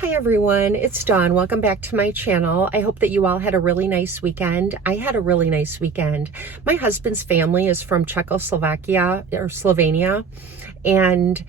Hi everyone, it's Dawn. Welcome back to my channel. I hope that you all had a really nice weekend. I had a really nice weekend. My husband's family is from Czechoslovakia or Slovenia, and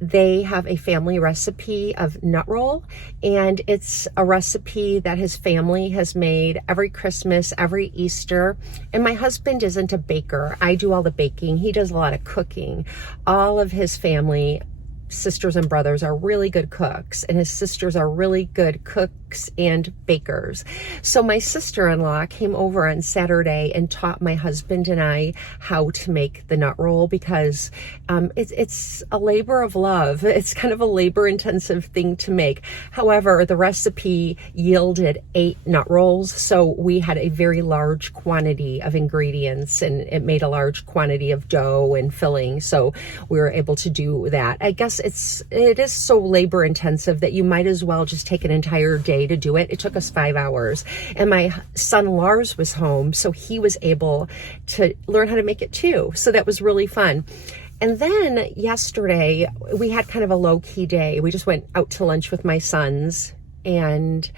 they have a family recipe of nut roll, and it's a recipe that his family has made every Christmas, every Easter. And my husband isn't a baker. I do all the baking. He does a lot of cooking. All of his family, sisters and brothers, are really good cooks, and his sisters are really good cooks and bakers. So my sister-in-law came over on Saturday and taught my husband and I how to make the nut roll, because it's a labor of love. It's kind of a labor-intensive thing to make. However, the recipe yielded 8 nut rolls, so we had a very large quantity of ingredients, and it made a large quantity of dough and filling, so we were able to do that. I guess it is so labor intensive that you might as well just take an entire day to do it. It took us 5 hours, and my son Lars was home, so he was able to learn how to make it too. So that was really fun. And then yesterday we had kind of a low-key day. We just went out to lunch with my sons, and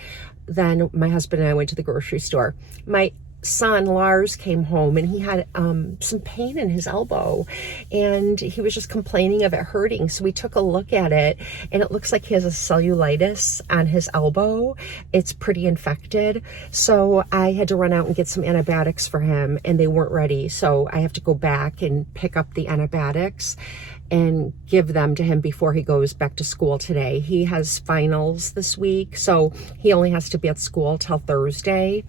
then my husband and I went to the grocery store. My son Lars came home, and he had some pain in his elbow, and he was just complaining of it hurting. So we took a look at it, and it looks like he has a cellulitis on his elbow. It's pretty infected. So I had to run out and get some antibiotics for him, and they weren't ready. So I have to go back and pick up the antibiotics and give them to him before he goes back to school today. He has finals this week, so he only has to be at school till Thursday.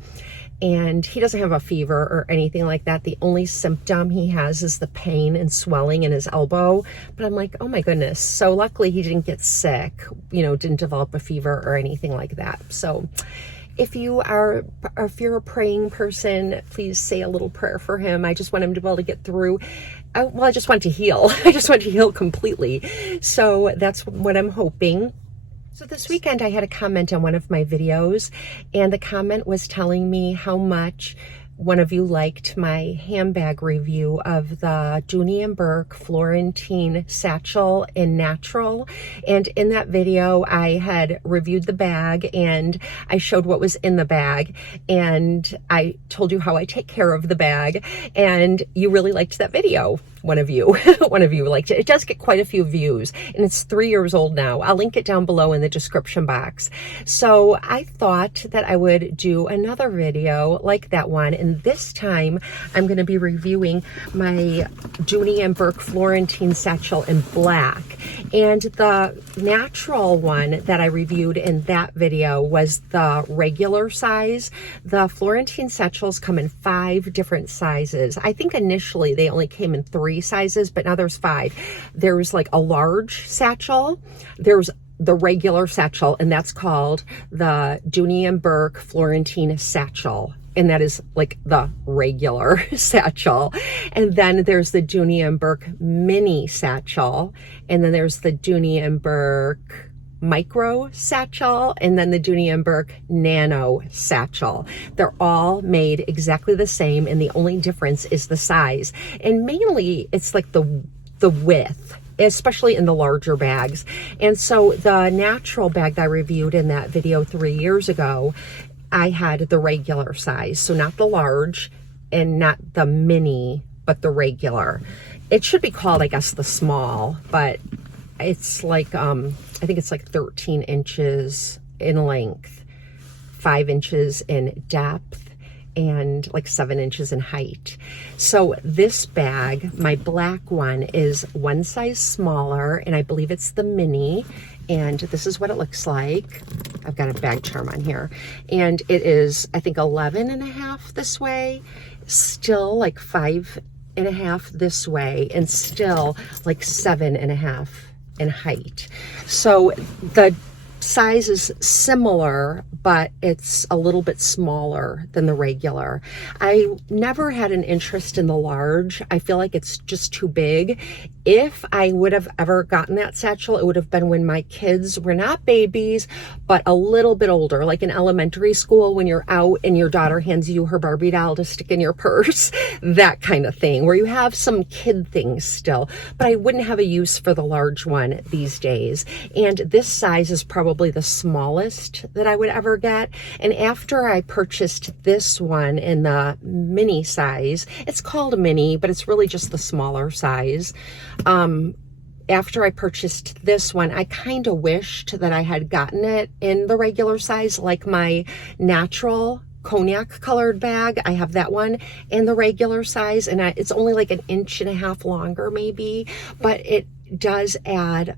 And he doesn't have a fever or anything like that. The only symptom he has is the pain and swelling in his elbow. But I'm like, oh my goodness. So luckily he didn't get sick, didn't develop a fever or anything like that. So if you're a praying person, please say a little prayer for him. I just want him to be able to get through. I just want to heal. I just want to heal completely. So that's what I'm hoping. So this weekend I had a comment on one of my videos, and the comment was telling me how much one of you liked my handbag review of the Dooney Bourke Florentine Satchel in Natural. And in that video, I had reviewed the bag, and I showed what was in the bag, and I told you how I take care of the bag, and you really liked that video. One of you liked it. It does get quite a few views, and it's 3 years old now. I'll link it down below in the description box. So I thought that I would do another video like that one, and this time I'm going to be reviewing my Dooney Bourke Florentine Satchel in black. And the natural one that I reviewed in that video was the regular size. The Florentine Satchels come in 5 different sizes. I think initially they only came in 3 sizes, but now there's 5. There's like a large satchel. There's the regular satchel, and that's called the Dooney Bourke Florentine Satchel. And that is like the regular satchel. And then there's the Dooney Bourke mini satchel. And then there's the Dooney Bourke micro satchel, and then the Dooney Bourke nano satchel. They're all made exactly the same, and the only difference is the size. And mainly it's like the width, especially in the larger bags. And so the natural bag that I reviewed in that video 3 years ago, I had the regular size, so not the large and not the mini, but the regular. It should be called, I guess, the small, but it's like, I think it's like 13 inches in length, 5 inches in depth, and like 7 inches in height. So this bag, my black one, is one size smaller, and I believe it's the mini. And this is what it looks like. I've got a bag charm on here. And it is, I think, 11.5 this way, still like 5.5 this way, and still like 7.5 in height. So the size is similar, but it's a little bit smaller than the regular. I never had an interest in the large. I feel like it's just too big. If I would have ever gotten that satchel, it would have been when my kids were not babies, but a little bit older, like in elementary school when you're out and your daughter hands you her Barbie doll to stick in your purse, that kind of thing, where you have some kid things still. But I wouldn't have a use for the large one these days. And this size is probably the smallest that I would ever get. And after I purchased this one in the mini size, it's called a mini, but it's really just the smaller size. After I purchased this one, I kind of wished that I had gotten it in the regular size, like my natural cognac colored bag. I have that one in the regular size, and it's only like 1.5 inches longer maybe, but it does add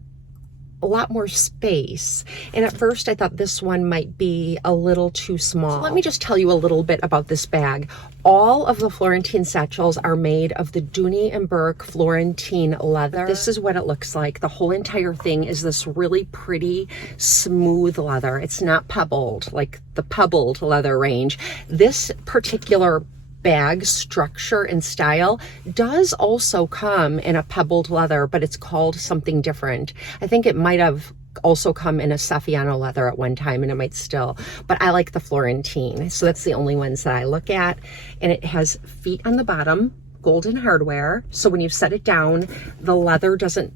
a lot more space. And at first I thought this one might be a little too small. So let me just tell you a little bit about this bag. All of the Florentine satchels are made of the Dooney Bourke Florentine leather. This is what it looks like. The whole entire thing is this really pretty, smooth leather. It's not pebbled like the pebbled leather range. This particular bag structure and style does also come in a pebbled leather, but it's called something different. I think it might have also come in a Saffiano leather at one time, and it might still, but I like the Florentine. So that's the only ones that I look at. And it has feet on the bottom, golden hardware. So when you set it down, the leather doesn't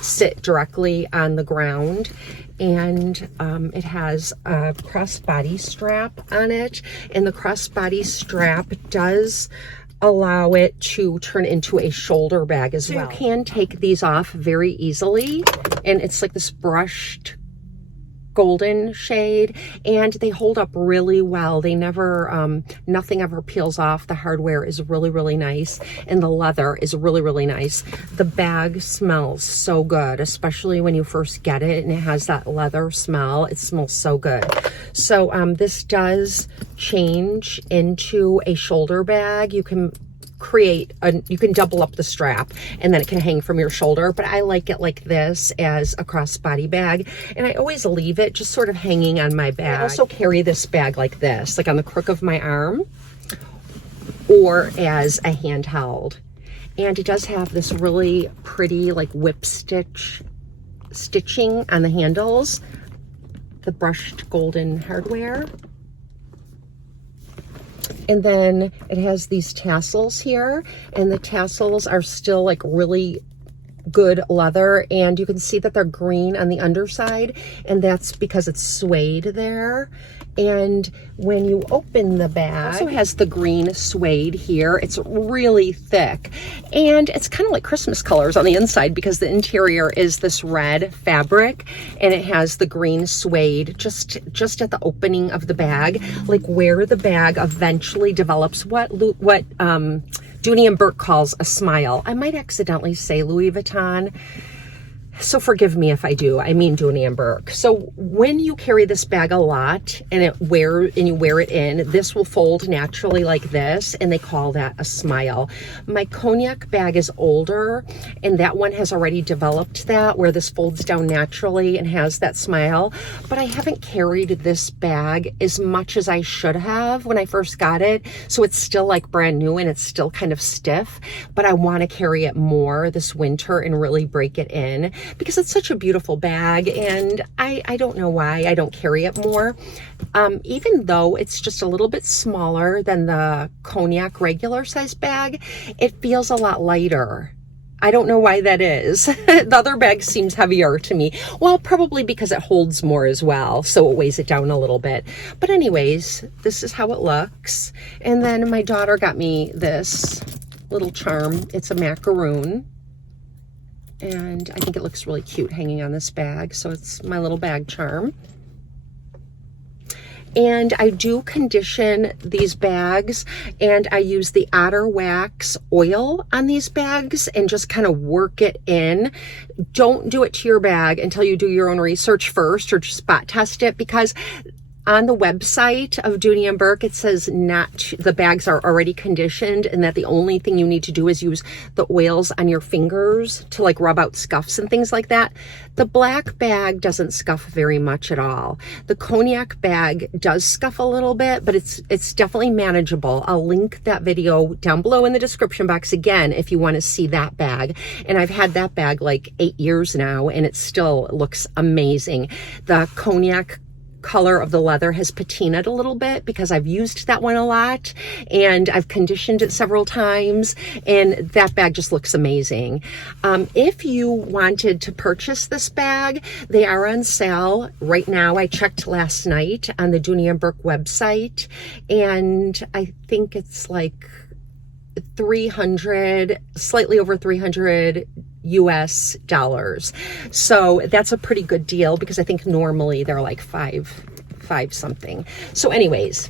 sit directly on the ground. And it has a crossbody strap on it, and the crossbody strap does allow it to turn into a shoulder bag as well. You can take these off very easily, and it's like this brushed golden shade, and they hold up really well. They never, nothing ever peels off. The hardware is really, really nice, and the leather is really, really nice. The bag smells so good, especially when you first get it, and it has that leather smell. It smells so good. So this does change into a shoulder bag. You can you can double up the strap, and then it can hang from your shoulder, but I like it like this as a crossbody bag, and I always leave it just sort of hanging on my bag. I also carry this bag like this, like on the crook of my arm, or as a handheld. And it does have this really pretty like whip stitching on the handles, the brushed golden hardware. And then it has these tassels here, and the tassels are still like really good leather, and you can see that they're green on the underside, and that's because it's suede there. And when you open the bag, it also has the green suede here. It's really thick, and it's kind of like Christmas colors on the inside because the interior is this red fabric, and it has the green suede just at the opening of the bag, like where the bag eventually develops what Dooney Bourke calls a smile. I might accidentally say Louis Vuitton, so forgive me if I do. I mean Dooney Bourke. So when you carry this bag a lot and you wear it in, this will fold naturally like this, and they call that a smile. My cognac bag is older, and that one has already developed that, where this folds down naturally and has that smile. But I haven't carried this bag as much as I should have when I first got it. So it's still like brand new, and it's still kind of stiff, but I want to carry it more this winter and really break it in, because it's such a beautiful bag, and I don't know why I don't carry it more. Even though it's just a little bit smaller than the cognac regular size bag, it feels a lot lighter. I don't know why that is. The other bag seems heavier to me. Well, probably because it holds more as well, so it weighs it down a little bit. But anyways, this is how it looks. And then my daughter got me this little charm. It's a macaroon, and I think it looks really cute hanging on this bag. So it's my little bag charm. And I do condition these bags, and I use the Otter Wax oil on these bags and just kind of work it in. Don't do it to your bag until you do your own research first, or just spot test it, because On the website of Dooney Bourke, it says the bags are already conditioned and that the only thing you need to do is use the oils on your fingers to like rub out scuffs and things like that. The black bag doesn't scuff very much at all. The cognac bag does scuff a little bit, but it's definitely manageable. I'll link that video down below in the description box again if you want to see that bag. And I've had that bag like 8 years now and it still looks amazing. The cognac color of the leather has patinaed a little bit because I've used that one a lot and I've conditioned it several times, and that bag just looks amazing. If you wanted to purchase this bag, they are on sale right now. I checked last night on the Dooney Bourke website and I think it's like 300, slightly over 300 US dollars. So that's a pretty good deal because I think normally they're like five something. So anyways,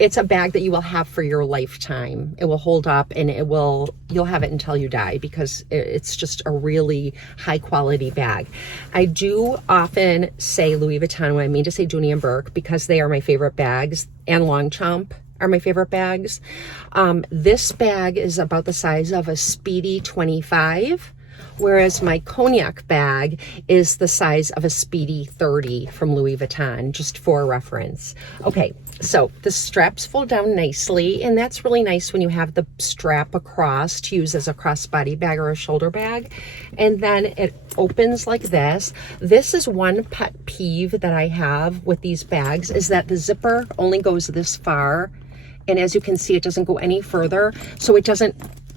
it's a bag that you will have for your lifetime. It will hold up and you'll have it until you die because it's just a really high quality bag. I do often say Louis Vuitton when I mean to say Dooney Bourke because they are my favorite bags, and Longchamp are my favorite bags. This bag is about the size of a Speedy 25, whereas my cognac bag is the size of a Speedy 30 from Louis Vuitton, just for reference. Okay, so the straps fold down nicely, and that's really nice when you have the strap across to use as a crossbody bag or a shoulder bag. And then it opens like this. This is one pet peeve that I have with these bags, is that the zipper only goes this far. And as you can see, it doesn't go any further. So it doesn't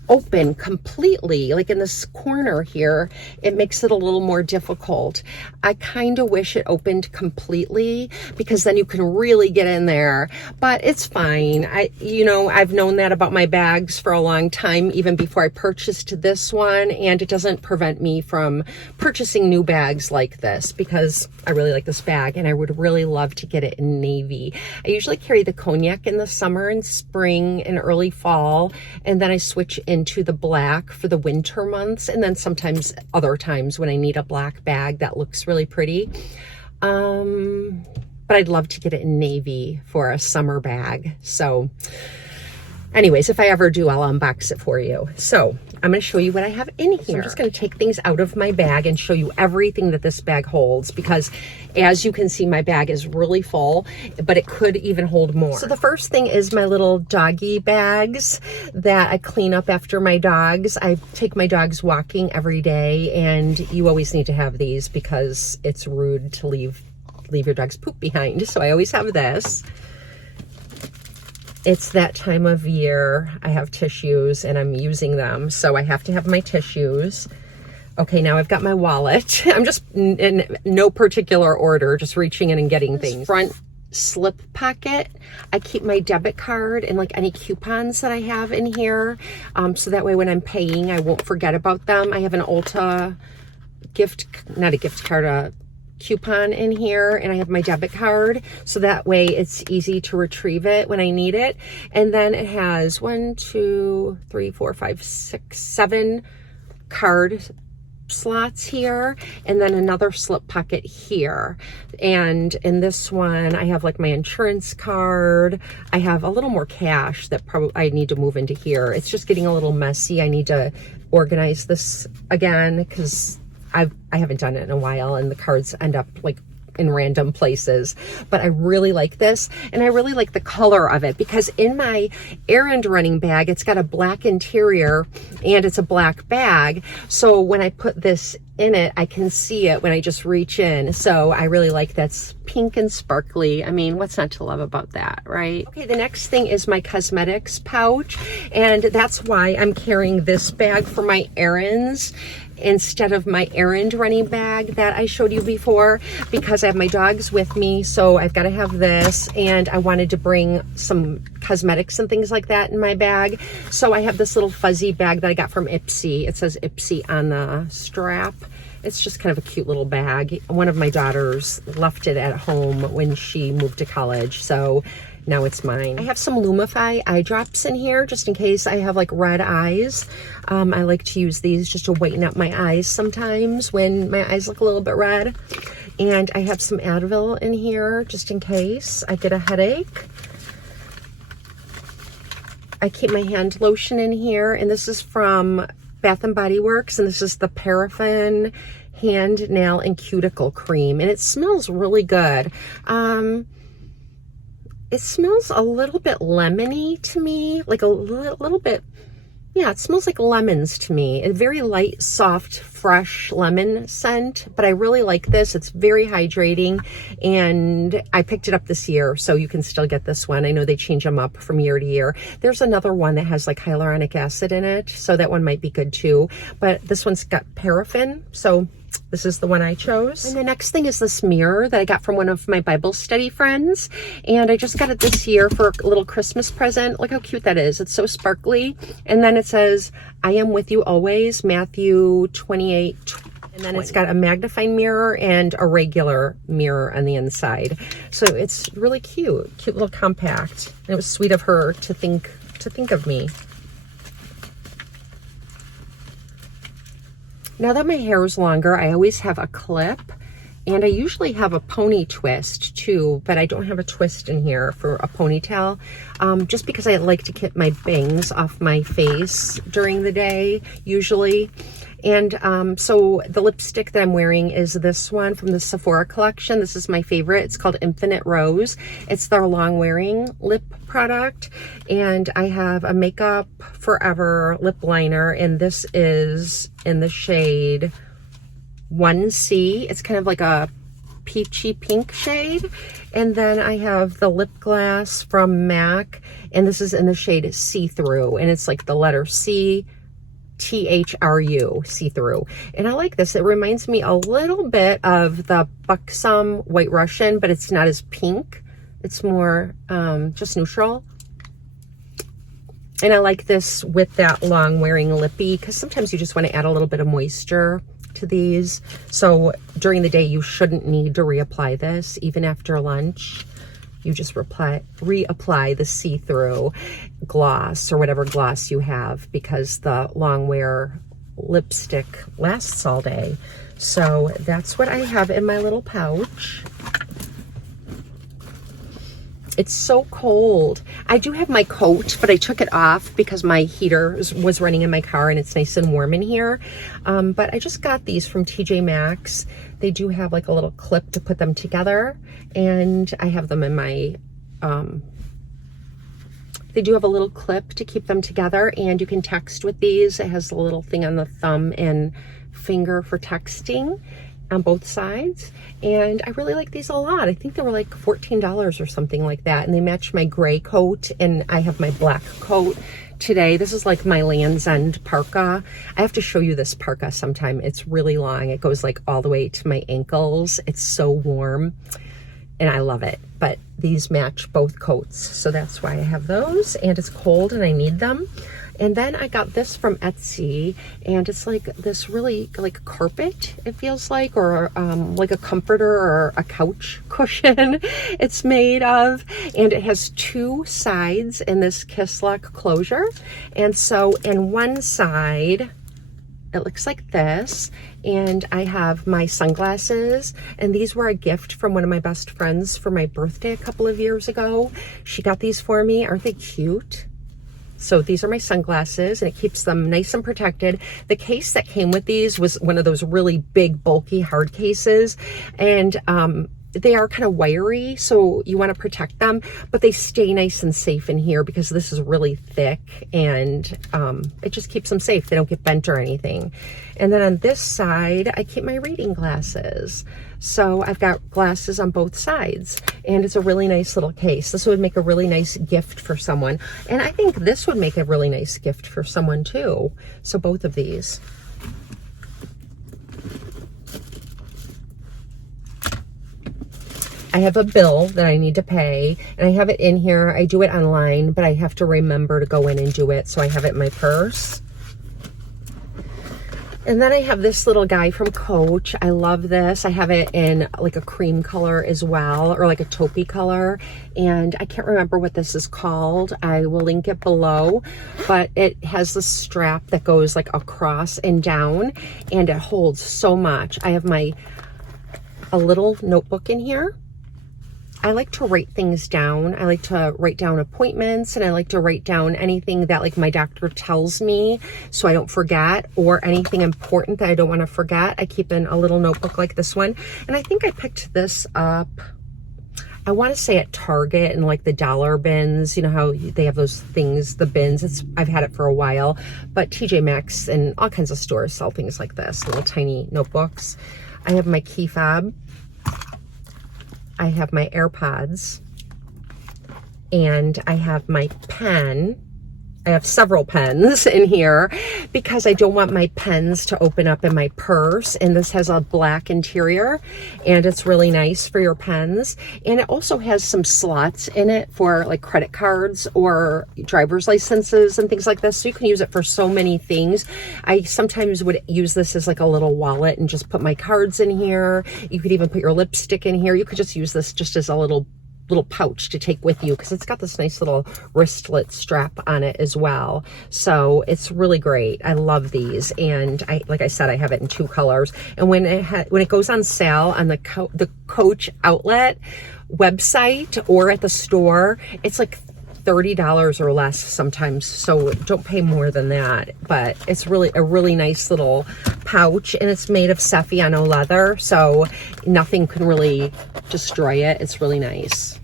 open completely, like in this corner here. It makes it a little more difficult. I kind of wish it opened completely because then you can really get in there, but it's fine. I've known that about my bags for a long time, even before I purchased this one, and it doesn't prevent me from purchasing new bags like this because I really like this bag and I would really love to get it in navy. I usually carry the cognac in the summer and spring and early fall, and then I switch into the black for the winter months, and then sometimes other times when I need a black bag that looks really pretty. But I'd love to get it in navy for a summer bag. So anyways, if I ever do, I'll unbox it for you. So I'm going to show you what I have in here. So I'm just going to take things out of my bag and show you everything that this bag holds, because as you can see, my bag is really full, but it could even hold more. So the first thing is my little doggy bags that I clean up after my dogs. I take my dogs walking every day, and you always need to have these because it's rude to leave your dog's poop behind. So I always have this. It's that time of year. I have tissues and I'm using them, so I have to have my tissues. Okay, now I've got my wallet. I'm just in no particular order, just reaching in and getting things. Front slip pocket. I keep my debit card and like any coupons that I have in here, so that way when I'm paying, I won't forget about them. I have an Ulta coupon in here, and I have my debit card, so that way it's easy to retrieve it when I need it. And then it has 1, 2, 3, 4, 5, 6, 7 card slots here, and then another slip pocket here. And in this one, I have like my insurance card. I have a little more cash that probably I need to move into here. It's just getting a little messy. I need to organize this again because I haven't done it in a while, and the cards end up like in random places. But I really like this, and I really like the color of it, because in my errand running bag, it's got a black interior and it's a black bag. So when I put this in it, I can see it when I just reach in. So I really like that's pink and sparkly. I mean, what's not to love about that, right? Okay, the next thing is my cosmetics pouch, and that's why I'm carrying this bag for my errands instead of my errand running bag that I showed you before, because I have my dogs with me, so I've got to have this, and I wanted to bring some cosmetics and things like that in my bag. So I have this little fuzzy bag that I got from Ipsy. It says Ipsy on the strap. It's just kind of a cute little bag. One of my daughters left it at home when she moved to college, so now it's mine. I have some Lumify eye drops in here just in case I have like red eyes. I like to use these just to whiten up my eyes sometimes when my eyes look a little bit red. And I have some Advil in here just in case I get a headache. I keep my hand lotion in here, and this is from Bath and Body Works, and this is the Paraffin Hand, Nail, and Cuticle Cream, and it smells really good. It smells a little bit lemony to me, like a little bit, yeah, it smells like lemons to me. A very light, soft, fresh lemon scent, but I really like this. It's very hydrating, and I picked it up this year, so you can still get this one. I know they change them up from year to year. There's another one that has like hyaluronic acid in it, so that one might be good too, but this one's got paraffin, so this is the one I chose. And the next thing is this mirror that I got from one of my Bible study friends. And I just got it this year for a little Christmas present. Look how cute that is. It's so sparkly. And then it says, I am with you always, Matthew 28. And then it's got a magnifying mirror and a regular mirror on the inside. So it's really cute little compact. And it was sweet of her to think of me. Now that my hair is longer, I always have a clip, and I usually have a pony twist too, but I don't have a twist in here for a ponytail, just because I like to get my bangs off my face during the day, usually. And so the lipstick that I'm wearing is this one from the Sephora collection. This is my favorite. It's called Infinite Rose. It's their long wearing lip product. And I have a Makeup Forever lip liner, and this is in the shade 1C. It's kind of like a peachy pink shade. And then I have the lip gloss from MAC, and this is in the shade See-Through, and it's like the letter C, THRU, see-through. And I like this. It reminds me a little bit of the Buxom White Russian, but it's not as pink. It's more just neutral. And I like this with that long wearing lippy, because sometimes you just want to add a little bit of moisture to these. So during the day, you shouldn't need to reapply this, even after lunch. You just reapply the see-through gloss or whatever gloss you have, because the long wear lipstick lasts all day. So that's what I have in my little pouch. It's so cold. I do have my coat, but I took it off because my heater was running in my car, and it's nice and warm in here. But I just got these from TJ Maxx. They do have like a little clip to put them together, and I have them in my, they do have a little clip to keep them together, and you can text with these. It has a little thing on the thumb and finger for texting on both sides, and I really like these a lot. I think they were like $14 or something like that, and they match my gray coat, and I have my black coat today. This is like my Land's End parka. I have to show you this parka sometime. It's really long. It goes like all the way to my ankles. It's so warm, and I love it. But these match both coats, so that's why I have those, and it's cold and I need them. And then I got this from Etsy, and it's like this really like carpet, it feels like, or like a comforter or a couch cushion it's made of. And it has two sides in this kiss lock closure. And so in one side, it looks like this, and I have my sunglasses, and these were a gift from one of my best friends for my birthday a couple of years ago. She got these for me. Aren't they cute? So these are my sunglasses, and it keeps them nice and protected. The case that came with these was one of those really big, bulky, hard cases, and they are kind of wiry, so you want to protect them, but they stay nice and safe in here because this is really thick, and it just keeps them safe. They don't get bent or anything. And then on this side, I keep my reading glasses. So I've got glasses on both sides, and it's a really nice little case. This would make a really nice gift for someone. And I think this would make a really nice gift for someone too. So both of these. I have a bill that I need to pay, and I have it in here. I do it online, but I have to remember to go in and do it, so I have it in my purse. And then I have this little guy from Coach. I love this. I have it in like a cream color as well, or like a taupey color. And I can't remember what this is called. I will link it below, but it has this strap that goes like across and down, and it holds so much. I have my a little notebook in here. I like to write things down. I like to write down appointments, and I like to write down anything that like my doctor tells me so I don't forget, or anything important that I don't want to forget. I keep in a little notebook like this one. And I think I picked this up, I want to say at Target, and like the dollar bins, you know how they have those things, the bins. I've had it for a while, but TJ Maxx and all kinds of stores sell things like this, little tiny notebooks. I have my key fob. I have my AirPods, and I have my pen. I have several pens in here because I don't want my pens to open up in my purse. And this has a black interior, and it's really nice for your pens. And it also has some slots in it for like credit cards or driver's licenses and things like this. So you can use it for so many things. I sometimes would use this as like a little wallet and just put my cards in here. You could even put your lipstick in here. You could just use this just as a little pouch to take with you, because it's got this nice little wristlet strap on it as well. So it's really great. I love these, and like I said, I have it in 2 colors. And when it goes on sale on the Coach outlet website or at the store, it's like $30 or less sometimes, so don't pay more than that. But it's really a really nice little pouch, and it's made of Saffiano leather, so nothing can really destroy it. It's really nice.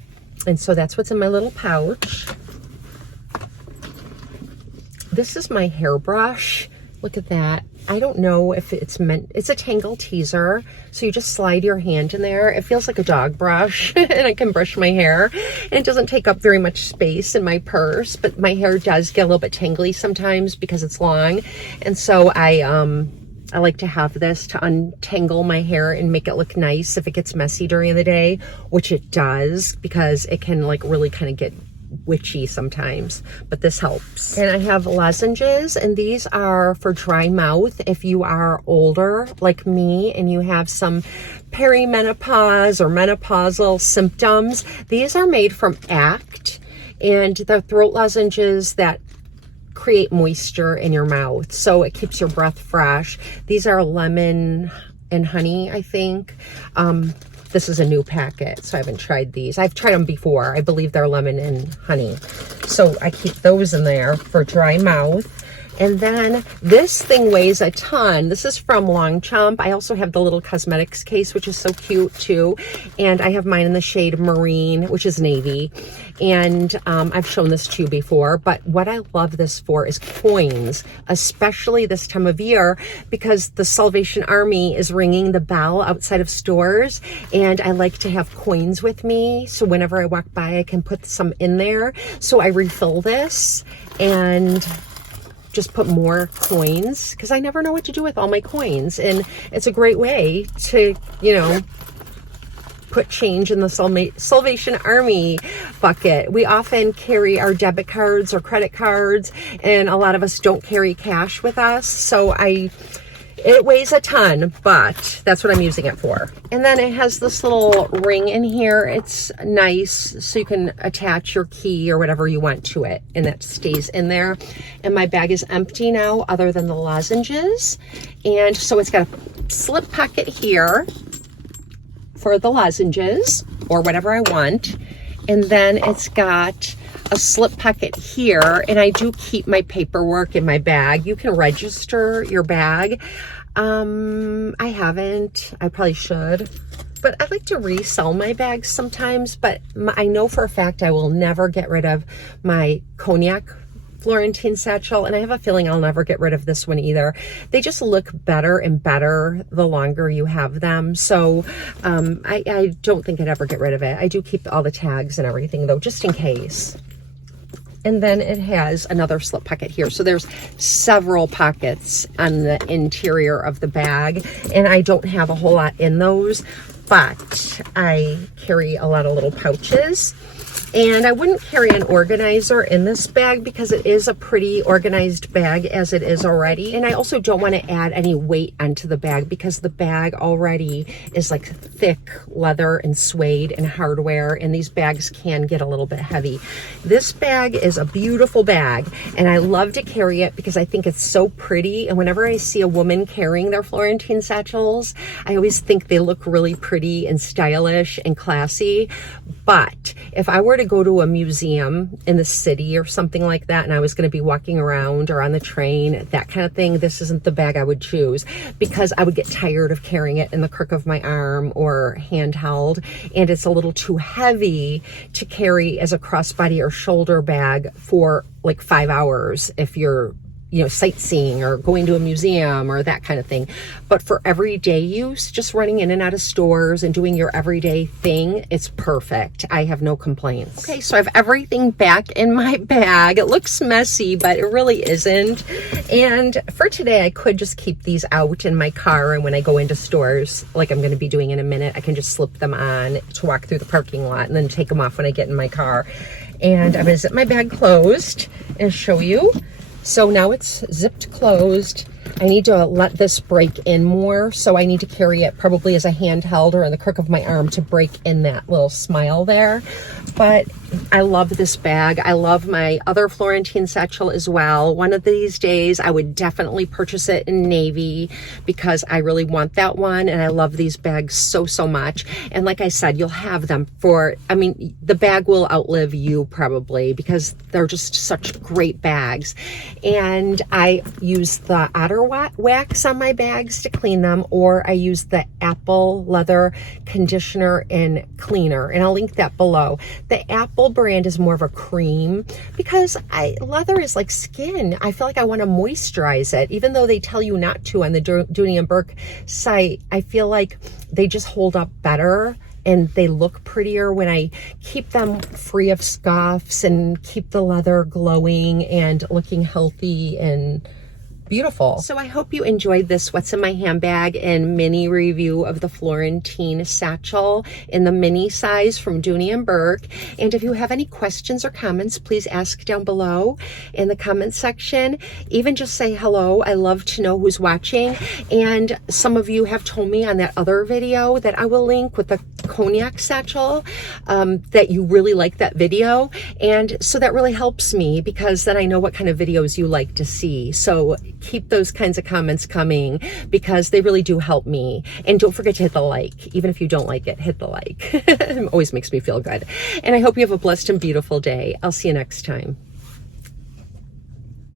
And so that's what's in my little pouch. This is my hairbrush. Look at that. I don't know if it's a Tangle Teaser. So you just slide your hand in there. It feels like a dog brush and I can brush my hair. And it doesn't take up very much space in my purse, but my hair does get a little bit tangly sometimes because it's long. And so I like to have this to untangle my hair and make it look nice if it gets messy during the day, which it does, because it can like really kind of get witchy sometimes, but this helps. And I have lozenges, and these are for dry mouth. If you are older like me and you have some perimenopause or menopausal symptoms, these are made from ACT, and they're throat lozenges that create moisture in your mouth, so it keeps your breath fresh. These are lemon and honey, I think. This is a new packet, so I haven't tried these. I've tried them before. I believe they're lemon and honey. So I keep those in there for dry mouth. And then this thing weighs a ton. This is from Longchamp. I also have the little cosmetics case, which is so cute too. And I have mine in the shade Marine, which is navy. And I've shown this to you before, but what I love this for is coins, especially this time of year, because the Salvation Army is ringing the bell outside of stores, and I like to have coins with me. So whenever I walk by, I can put some in there. So I refill this and just put more coins, because I never know what to do with all my coins. And it's a great way to, you know, put change in the Salvation Army bucket. We often carry our debit cards or credit cards, and a lot of us don't carry cash with us. So it weighs a ton, but that's what I'm using it for. And then it has this little ring in here. It's nice, so you can attach your key or whatever you want to it, and that stays in there. And my bag is empty now, other than the lozenges. And so it's got a slip pocket here for the lozenges or whatever I want. And then it's got a slip pocket here, and I do keep my paperwork in my bag. You can register your bag. I haven't. I probably should. But I like to resell my bags sometimes, but I know for a fact I will never get rid of my cognac Florentine Satchel, and I have a feeling I'll never get rid of this one either. They just look better and better the longer you have them. So I don't think I'd ever get rid of it. I do keep all the tags and everything though, just in case. And then it has another slip pocket here. So there's several pockets on the interior of the bag, and I don't have a whole lot in those, but I carry a lot of little pouches. And I wouldn't carry an organizer in this bag because it is a pretty organized bag as it is already. And I also don't want to add any weight onto the bag because the bag already is like thick leather and suede and hardware, and these bags can get a little bit heavy. This bag is a beautiful bag, and I love to carry it because I think it's so pretty. And whenever I see a woman carrying their Florentine satchels, I always think they look really pretty pretty and stylish and classy. But if I were to go to a museum in the city or something like that, and I was going to be walking around or on the train, that kind of thing, this isn't the bag I would choose, because I would get tired of carrying it in the crook of my arm or handheld, and it's a little too heavy to carry as a crossbody or shoulder bag for like 5 hours if you're sightseeing or going to a museum or that kind of thing. But for everyday use, just running in and out of stores and doing your everyday thing, it's perfect. I have no complaints. Okay, so I have everything back in my bag. It looks messy, but it really isn't. And for today, I could just keep these out in my car, and when I go into stores, like I'm going to be doing in a minute, I can just slip them on to walk through the parking lot and then take them off when I get in my car. And I'm going to zip my bag closed and show you. So now it's zipped closed. I need to let this break in more, so I need to carry it probably as a handheld or in the crook of my arm to break in that little smile there. But I love this bag. I love my other Florentine Satchel as well. One of these days, I would definitely purchase it in navy because I really want that one, and I love these bags so, so much. And like I said, you'll have them for, the bag will outlive you probably because they're just such great bags. And I use the otter wax on my bags to clean them, or I use the Apple leather conditioner and cleaner, and I'll link that below. The Apple brand is more of a cream because leather is like skin. I feel like I want to moisturize it, even though they tell you not to on the Dooney Bourke site. I feel like they just hold up better and they look prettier when I keep them free of scuffs and keep the leather glowing and looking healthy and beautiful. So I hope you enjoyed this What's in My Handbag and mini review of the Florentine Satchel in the mini size from Dooney Bourke. And if you have any questions or comments, please ask down below in the comment section. Even just say hello. I love to know who's watching. And some of you have told me on that other video that I will link with the cognac satchel that you really like that video. And so that really helps me because then I know what kind of videos you like to see. So keep those kinds of comments coming because they really do help me. And don't forget to hit the like. Even if you don't like it, hit the like. It always makes me feel good. And I hope you have a blessed and beautiful day. I'll see you next time.